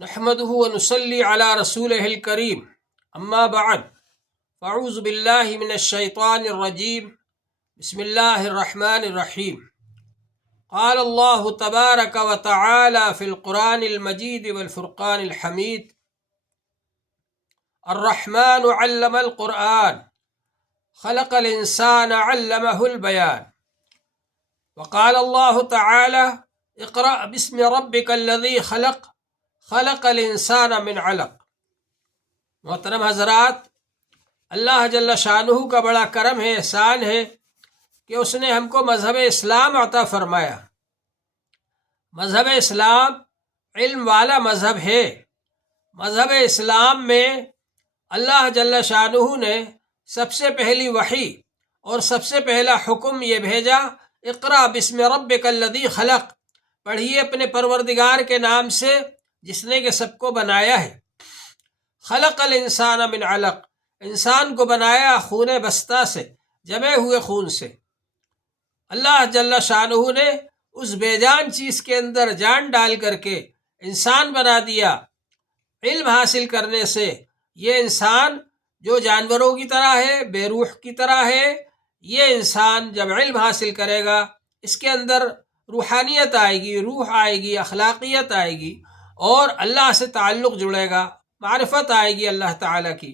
نحمده ونصلي على رسوله الكريم اما بعد فاعوذ بالله من الشيطان الرجيم بسم الله الرحمن الرحيم قال الله تبارك وتعالى في القرآن المجيد والفرقان الحميد الرحمن علم القرآن خلق الإنسان علمه البيان وقال الله تعالى اقرأ باسم ربك الذي خلق خلق الانسان من علق۔ محترم حضرات، اللہ جل شانہ کا بڑا کرم ہے، احسان ہے کہ اس نے ہم کو مذہب اسلام عطا فرمایا۔ مذہب اسلام علم والا مذہب ہے۔ مذہب اسلام میں اللہ جل شانہ نے سب سے پہلی وحی اور سب سے پہلا حکم یہ بھیجا، اقرأ باسم ربک الذی خلق، پڑھیے اپنے پروردگار کے نام سے جس نے کہ سب کو بنایا ہے۔ خلق الانسان من علق، انسان کو بنایا خون بستہ سے، جمے ہوئے خون سے۔ اللہ جل شانہ نے اس بے جان چیز کے اندر جان ڈال کر کے انسان بنا دیا۔ علم حاصل کرنے سے یہ انسان جو جانوروں کی طرح ہے، بے روح کی طرح ہے، یہ انسان جب علم حاصل کرے گا اس کے اندر روحانیت آئے گی، روح آئے گی، اخلاقیت آئے گی اور اللہ سے تعلق جڑے گا، معرفت آئے گی اللہ تعالیٰ کی۔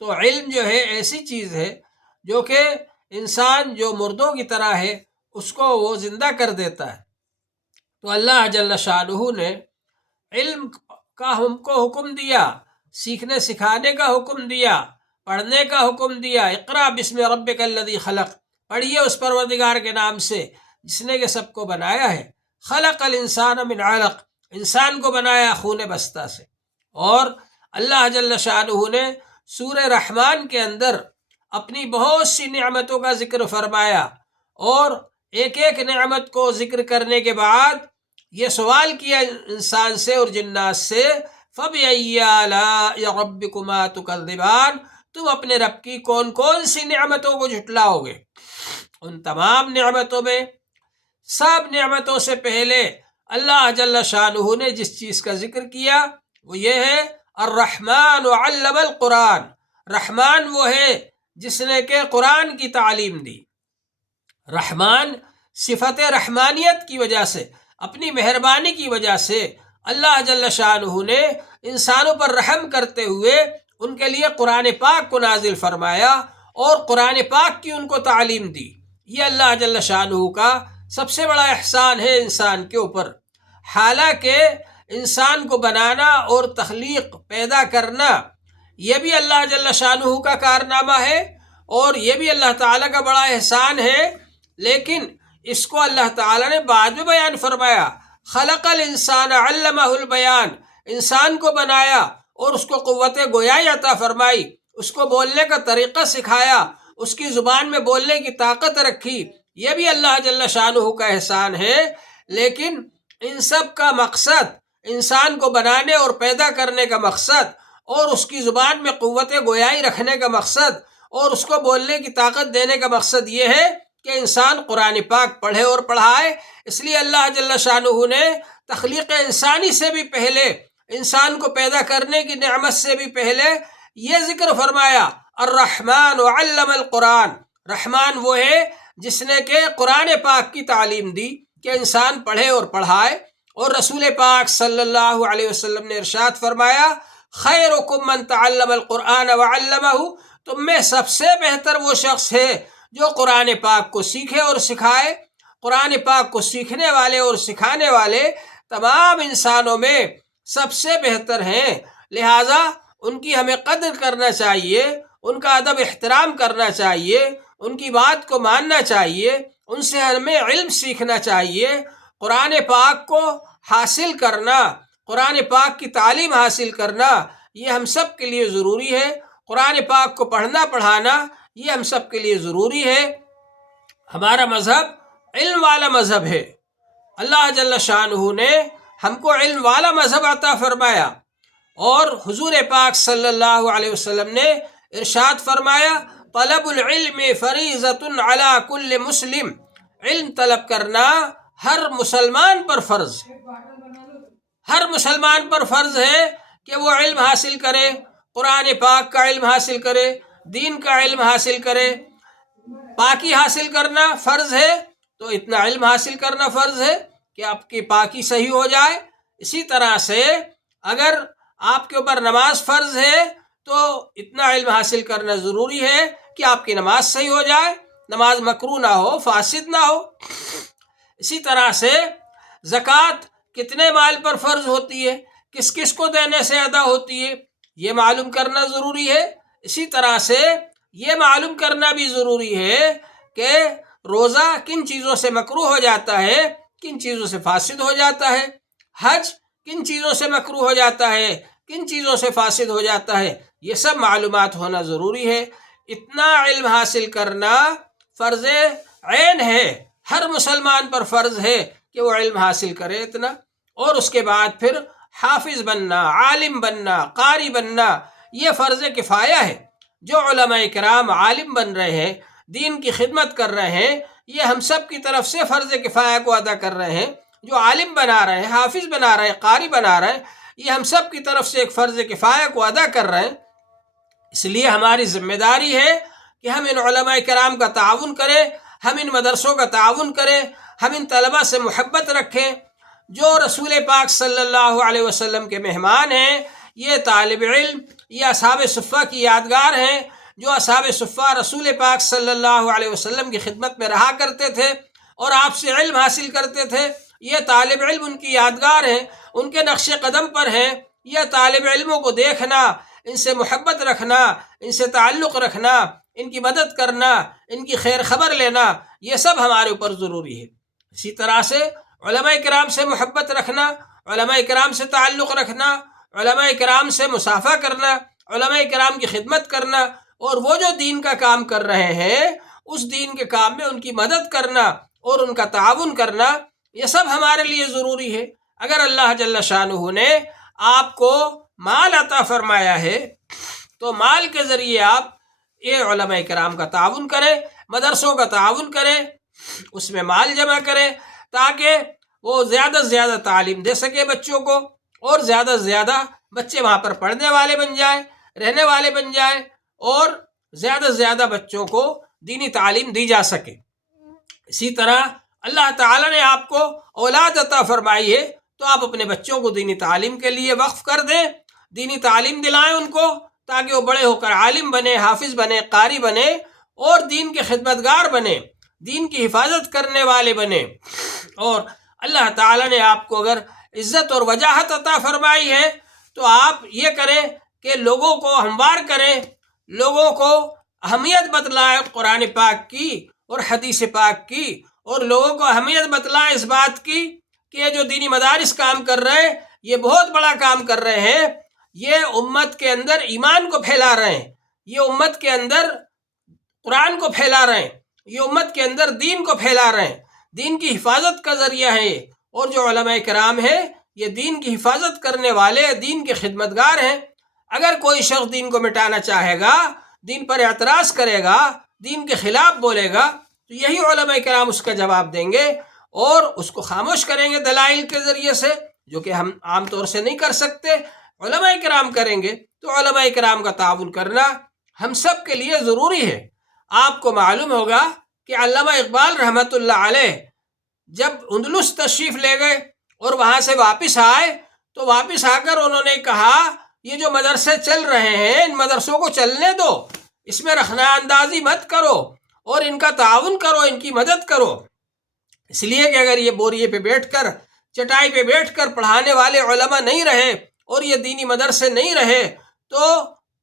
تو علم جو ہے ایسی چیز ہے جو کہ انسان جو مردوں کی طرح ہے اس کو وہ زندہ کر دیتا ہے۔ تو اللہ جل شانہ نے علم کا ہم کو حکم دیا، سیکھنے سکھانے کا حکم دیا، پڑھنے کا حکم دیا۔ اقرأ باسم ربک الذی خلق، پڑھیے اس پروردگار کے نام سے جس نے کہ سب کو بنایا ہے۔ خلق الانسان من علق، انسان کو بنایا خون بستہ سے۔ اور اللہ جل شانہ نے سورہ رحمان کے اندر اپنی بہت سی نعمتوں کا ذکر فرمایا، اور ایک ایک نعمت کو ذکر کرنے کے بعد یہ سوال کیا انسان سے اور جنات سے، فَبِأَيِّ آلَاءِ رَبِّكُمَا تُكَذِّبَانِ، تم اپنے رب کی کون کون سی نعمتوں کو جھٹلاؤ گے؟ ان تمام نعمتوں میں سب نعمتوں سے پہلے اللہ جل شانہ نے جس چیز کا ذکر کیا وہ یہ ہے، الرحمن علم القرآن، رحمان وہ ہے جس نے کہ قرآن کی تعلیم دی۔ رحمان صفت رحمانیت کی وجہ سے، اپنی مہربانی کی وجہ سے اللہ جل شانہ نے انسانوں پر رحم کرتے ہوئے ان کے لیے قرآن پاک کو نازل فرمایا اور قرآن پاک کی ان کو تعلیم دی۔ یہ اللہ جل شانہ کا سب سے بڑا احسان ہے انسان کے اوپر۔ حالانکہ انسان کو بنانا اور تخلیق پیدا کرنا یہ بھی اللہ جل شانہ کا کارنامہ ہے اور یہ بھی اللہ تعالیٰ کا بڑا احسان ہے، لیکن اس کو اللہ تعالیٰ نے بعد میں بیان فرمایا۔ خلق الانسان علمہ البیان، انسان کو بنایا اور اس کو قوت گویائی عطا فرمائی، اس کو بولنے کا طریقہ سکھایا، اس کی زبان میں بولنے کی طاقت رکھی، یہ بھی اللہ جل شانہ کا احسان ہے۔ لیکن ان سب کا مقصد، انسان کو بنانے اور پیدا کرنے کا مقصد اور اس کی زبان میں قوت گویائی رکھنے کا مقصد اور اس کو بولنے کی طاقت دینے کا مقصد یہ ہے کہ انسان قرآن پاک پڑھے اور پڑھائے۔ اس لیے اللہ جل شانہ نے تخلیق انسانی سے بھی پہلے، انسان کو پیدا کرنے کی نعمت سے بھی پہلے یہ ذکر فرمایا، الرحمن علم القرآن، رحمان وہ ہے جس نے کہ قرآن پاک کی تعلیم دی کہ انسان پڑھے اور پڑھائے۔ اور رسول پاک صلی اللہ علیہ وسلم نے ارشاد فرمایا، خیرکم من تعلم القرآن وعلمہ، تم میں سب سے بہتر وہ شخص ہے جو قرآن پاک کو سیکھے اور سکھائے۔ قرآن پاک کو سیکھنے والے اور سکھانے والے تمام انسانوں میں سب سے بہتر ہیں، لہٰذا ان کی ہمیں قدر کرنا چاہیے، ان کا ادب احترام کرنا چاہیے، ان کی بات کو ماننا چاہیے، ان سے ہمیں علم سیکھنا چاہیے۔ قرآن پاک کو حاصل کرنا، قرآن پاک کی تعلیم حاصل کرنا یہ ہم سب کے لیے ضروری ہے۔ قرآن پاک کو پڑھنا پڑھانا یہ ہم سب کے لیے ضروری ہے۔ ہمارا مذہب علم والا مذہب ہے۔ اللہ جل شانہ نے ہم کو علم والا مذہب عطا فرمایا، اور حضور پاک صلی اللہ علیہ وسلم نے ارشاد فرمایا، طلب العلم فریضۃ علی کل مسلم، علم طلب کرنا ہر مسلمان پر فرض ہے۔ ہر مسلمان پر فرض ہے کہ وہ علم حاصل کرے، قرآن پاک کا علم حاصل کرے، دین کا علم حاصل کرے۔ پاکی حاصل کرنا فرض ہے تو اتنا علم حاصل کرنا فرض ہے کہ آپ کی پاکی صحیح ہو جائے۔ اسی طرح سے اگر آپ کے اوپر نماز فرض ہے تو اتنا علم حاصل کرنا ضروری ہے کہ آپ کی نماز صحیح ہو جائے، نماز مکروہ نہ ہو، فاسد نہ ہو۔ اسی طرح سے زکوٰۃ کتنے مال پر فرض ہوتی ہے، کس کس کو دینے سے ادا ہوتی ہے، یہ معلوم کرنا ضروری ہے۔ اسی طرح سے یہ معلوم کرنا بھی ضروری ہے کہ روزہ کن چیزوں سے مکروہ ہو جاتا ہے، کن چیزوں سے فاسد ہو جاتا ہے، حج کن چیزوں سے مکروہ ہو جاتا ہے، کن چیزوں سے فاسد ہو جاتا ہے، یہ سب معلومات ہونا ضروری ہے۔ اتنا علم حاصل کرنا فرض عین ہے، ہر مسلمان پر فرض ہے کہ وہ علم حاصل کرے اتنا، اور اس کے بعد پھر حافظ بننا، عالم بننا، قاری بننا، یہ فرض کفایہ ہے۔ جو علماء کرام عالم بن رہے ہیں، دین کی خدمت کر رہے ہیں، یہ ہم سب کی طرف سے فرض کفایہ کو ادا کر رہے ہیں۔ جو عالم بنا رہے ہیں، حافظ بنا رہے ہیں، قاری بنا رہے ہیں، یہ ہم سب کی طرف سے ایک فرض کفایہ کو ادا کر رہے ہیں۔ اس لیے ہماری ذمہ داری ہے کہ ہم ان علماء کرام کا تعاون کریں، ہم ان مدرسوں کا تعاون کریں، ہم ان طلباء سے محبت رکھیں جو رسول پاک صلی اللہ علیہ وسلم کے مہمان ہیں۔ یہ طالب علم، یہ اصحاب صفہ کی یادگار ہیں، جو اصحاب صفہ رسول پاک صلی اللہ علیہ وسلم کی خدمت میں رہا کرتے تھے اور آپ سے علم حاصل کرتے تھے۔ یہ طالب علم ان کی یادگار ہیں، ان کے نقش قدم پر ہیں۔ یہ طالب علموں کو دیکھنا، ان سے محبت رکھنا، ان سے تعلق رکھنا، ان کی مدد کرنا، ان کی خیر خبر لینا، یہ سب ہمارے اوپر ضروری ہے۔ اسی طرح سے علماء کرام سے محبت رکھنا، علماء کرام سے تعلق رکھنا، علماء کرام سے مصافحہ کرنا، علماء کرام کی خدمت کرنا، اور وہ جو دین کا کام کر رہے ہیں اس دین کے کام میں ان کی مدد کرنا اور ان کا تعاون کرنا، یہ سب ہمارے لیے ضروری ہے۔ اگر اللہ جل شانہ نے آپ کو مال عطا فرمایا ہے تو مال کے ذریعے آپ یہ علماء کرام کا تعاون کریں، مدرسوں کا تعاون کریں، اس میں مال جمع کریں تاکہ وہ زیادہ سے زیادہ تعلیم دے سکے بچوں کو، اور زیادہ سے زیادہ بچے وہاں پر پڑھنے والے بن جائیں، رہنے والے بن جائیں، اور زیادہ سے زیادہ بچوں کو دینی تعلیم دی جا سکے۔ اسی طرح اللہ تعالیٰ نے آپ کو اولاد عطا فرمائی ہے تو آپ اپنے بچوں کو دینی تعلیم کے لیے وقف کر دیں، دینی تعلیم دلائیں ان کو، تاکہ وہ بڑے ہو کر عالم بنے، حافظ بنے، قاری بنے، اور دین کے خدمتگار بنے، دین کی حفاظت کرنے والے بنے۔ اور اللہ تعالیٰ نے آپ کو اگر عزت اور وجاہت عطا فرمائی ہے تو آپ یہ کریں کہ لوگوں کو ہموار کریں، لوگوں کو اہمیت بتلائیں قرآن پاک کی اور حدیث پاک کی، اور لوگوں کو اہمیت بتلائیں اس بات کی کہ یہ جو دینی مدارس کام کر رہے ہیں یہ بہت بڑا کام کر رہے ہیں، یہ امت کے اندر ایمان کو پھیلا رہے ہیں، یہ امت کے اندر قرآن کو پھیلا رہے ہیں، یہ امت کے اندر دین کو پھیلا رہے ہیں، دین کی حفاظت کا ذریعہ ہے یہ۔ اور جو علماء کرام ہیں یہ دین کی حفاظت کرنے والے، دین کے خدمتگار ہیں۔ اگر کوئی شخص دین کو مٹانا چاہے گا، دین پر اعتراض کرے گا، دین کے خلاف بولے گا، تو یہی علماء کرام اس کا جواب دیں گے اور اس کو خاموش کریں گے دلائل کے ذریعے سے، جو کہ ہم عام طور سے نہیں کر سکتے، علماء کرام کریں گے۔ تو علماء کرام کا تعاون کرنا ہم سب کے لیے ضروری ہے۔ آپ کو معلوم ہوگا کہ علامہ اقبال رحمۃ اللہ علیہ جب اندلس تشریف لے گئے اور وہاں سے واپس آئے تو واپس آ کر انہوں نے کہا یہ جو مدرسے چل رہے ہیں ان مدرسوں کو چلنے دو، اس میں رخنہ اندازی مت کرو اور ان کا تعاون کرو، ان کی مدد کرو۔ اس لیے کہ اگر یہ بوریے پہ بیٹھ کر، چٹائی پہ بیٹھ کر پڑھانے والے علماء نہیں رہے اور یہ دینی مدرسے نہیں رہے تو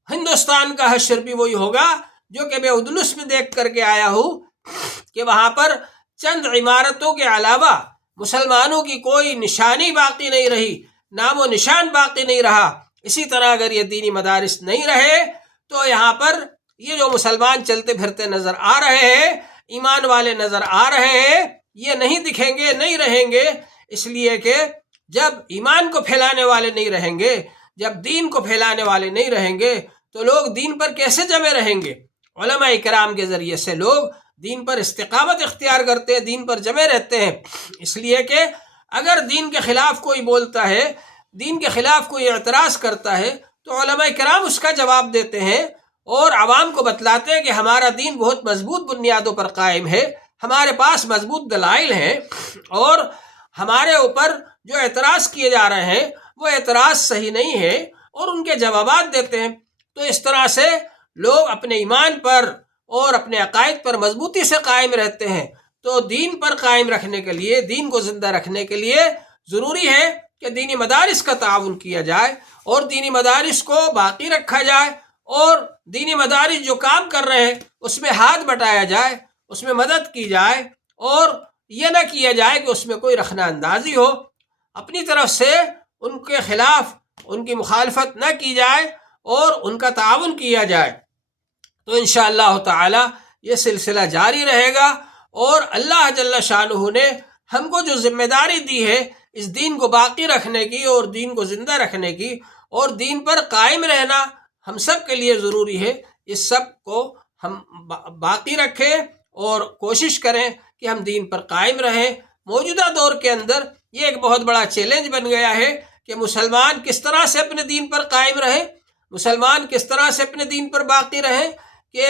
ہندوستان کا حشر بھی وہی ہوگا جو کہ میں اندلس میں دیکھ کر کے آیا ہوں کہ وہاں پر چند عمارتوں کے علاوہ مسلمانوں کی کوئی نشانی باقی نہیں رہی، نام و نشان باقی نہیں رہا۔ اسی طرح اگر یہ دینی مدارس نہیں رہے تو یہاں پر یہ جو مسلمان چلتے پھرتے نظر آ رہے ہیں، ایمان والے نظر آ رہے ہیں، یہ نہیں دکھیں گے، نہیں رہیں گے۔ اس لیے کہ جب ایمان کو پھیلانے والے نہیں رہیں گے، جب دین کو پھیلانے والے نہیں رہیں گے تو لوگ دین پر کیسے جمے رہیں گے؟ علماء کرام کے ذریعے سے لوگ دین پر استقامت اختیار کرتے ہیں، دین پر جمے رہتے ہیں۔ اس لیے کہ اگر دین کے خلاف کوئی بولتا ہے، دین کے خلاف کوئی اعتراض کرتا ہے تو علماء کرام اس کا جواب دیتے ہیں اور عوام کو بتلاتے ہیں کہ ہمارا دین بہت مضبوط بنیادوں پر قائم ہے، ہمارے پاس مضبوط دلائل ہیں، اور ہمارے اوپر جو اعتراض کیے جا رہے ہیں وہ اعتراض صحیح نہیں ہے، اور ان کے جوابات دیتے ہیں۔ تو اس طرح سے لوگ اپنے ایمان پر اور اپنے عقائد پر مضبوطی سے قائم رہتے ہیں۔ تو دین پر قائم رکھنے کے لیے، دین کو زندہ رکھنے کے لیے ضروری ہے کہ دینی مدارس کا تعاون کیا جائے اور دینی مدارس کو باقی رکھا جائے، اور دینی مدارس جو کام کر رہے ہیں اس میں ہاتھ بٹایا جائے، اس میں مدد کی جائے، اور یہ نہ کیا جائے کہ اس میں کوئی رخنہ اندازی ہو، اپنی طرف سے ان کے خلاف ان کی مخالفت نہ کی جائے اور ان کا تعاون کیا جائے۔ تو انشاءاللہ تعالی یہ سلسلہ جاری رہے گا، اور اللہ جل شانہ نے ہم کو جو ذمہ داری دی ہے اس دین کو باقی رکھنے کی اور دین کو زندہ رکھنے کی اور دین پر قائم رہنا ہم سب کے لیے ضروری ہے، اس سب کو ہم باقی رکھیں اور کوشش کریں کہ ہم دین پر قائم رہیں۔ موجودہ دور کے اندر یہ ایک بہت بڑا چیلنج بن گیا ہے کہ مسلمان کس طرح سے اپنے دین پر قائم رہیں، مسلمان کس طرح سے اپنے دین پر باقی رہیں کہ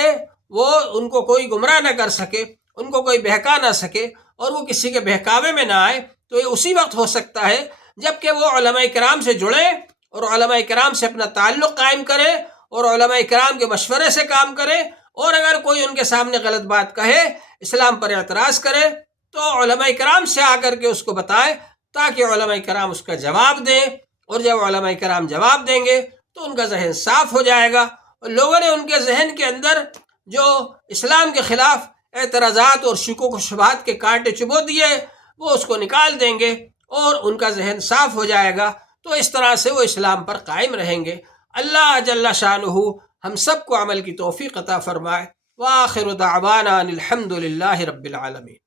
وہ ان کو کوئی گمراہ نہ کر سکے، ان کو کوئی بہکا نہ سکے، اور وہ کسی کے بہکاوے میں نہ آئے۔ تو یہ اسی وقت ہو سکتا ہے جب کہ وہ علماء کرام سے جڑے اور علماء کرام سے اپنا تعلق قائم کرے اور علماء کرام کے مشورے سے کام کرے، اور اگر کوئی ان کے سامنے غلط بات کہے، اسلام پر اعتراض کرے، تو علماء کرام سے آ کر کے اس کو بتائے تاکہ علماء کرام اس کا جواب دیں، اور جب علماء کرام جواب دیں گے تو ان کا ذہن صاف ہو جائے گا، اور لوگوں نے ان کے ذہن کے اندر جو اسلام کے خلاف اعتراضات اور شکوک و شبہات کے کانٹے چبو دیے وہ اس کو نکال دیں گے اور ان کا ذہن صاف ہو جائے گا۔ تو اس طرح سے وہ اسلام پر قائم رہیں گے۔ اللہ جل شانہ ہم سب کو عمل کی توفیق عطا فرمائے۔ وآخر دعوانا الحمد للہ رب العالمین۔